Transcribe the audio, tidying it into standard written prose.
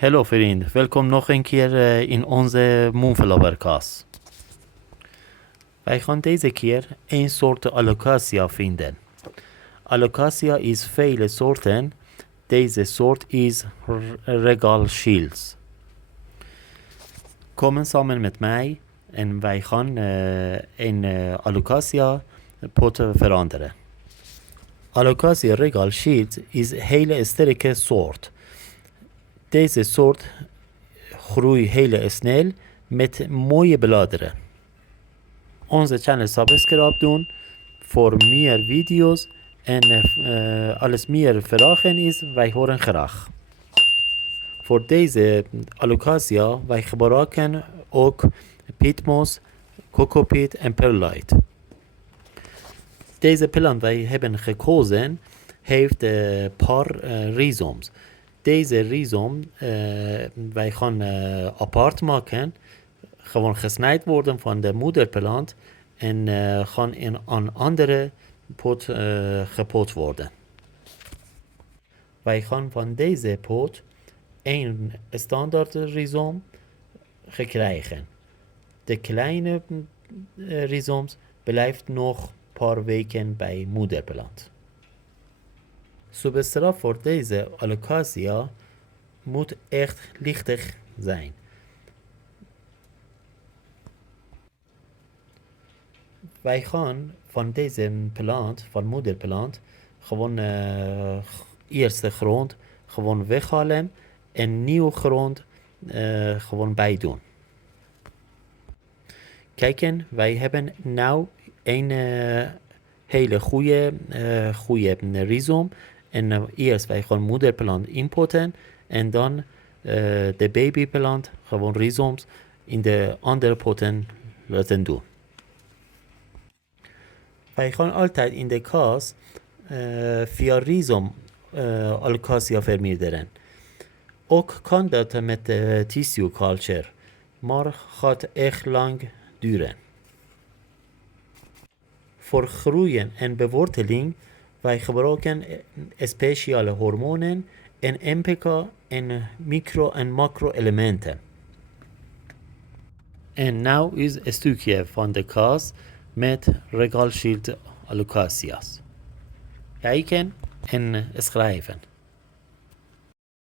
Hallo vriend, welkom nog een keer in onze moonflowerkast. Wij gaan deze keer een soort Alocasia vinden. Alocasia is vele soorten. Deze soort is Regal Shields. Kom samen met mij en wij gaan een Alocasia pot veranderen. Alocasia Regal Shields is een hele sterke soort. Deze soort groeit heel snel met mooie bladeren. Onze channel subscribe doen voor meer video's en alles meer vragen is, wij horen graag. Voor deze Alocasia wij gebruiken ook pitmos, cocopeat en perlite. Deze plant wij hebben gekozen heeft paar rhizomes. Deze rhizome wij gaan apart maken, gewoon gesnijd worden van de moederplant en gaan in een andere pot gepot worden. Wij gaan van deze pot een standaard rhizome krijgen. De kleine rhizomes blijft nog een paar weken bij moederplant. Substraat voor deze Alocasia moet echt lichtig zijn. Wij gaan van deze plant, van moederplant, gewoon eerste grond gewoon weghalen en nieuwe grond gewoon bij doen. Kijken, wij hebben nu een hele goede rhizome. En eerst wij gaan moederplant inpotten en dan de babyplant, gewoon rhizomes, in de andere potten laten doen. Wij gaan altijd in de kast via rhizome Alocasia vermeerderen. Ook kan dat met tissue culture, maar gaat echt lang duren. Voor groeien en beworteling wij gebruiken speciale hormonen en NPK en micro- en macro-elementen. En nu is een stukje van de kast met Regal Shield Alocasias. Kijken en schrijven.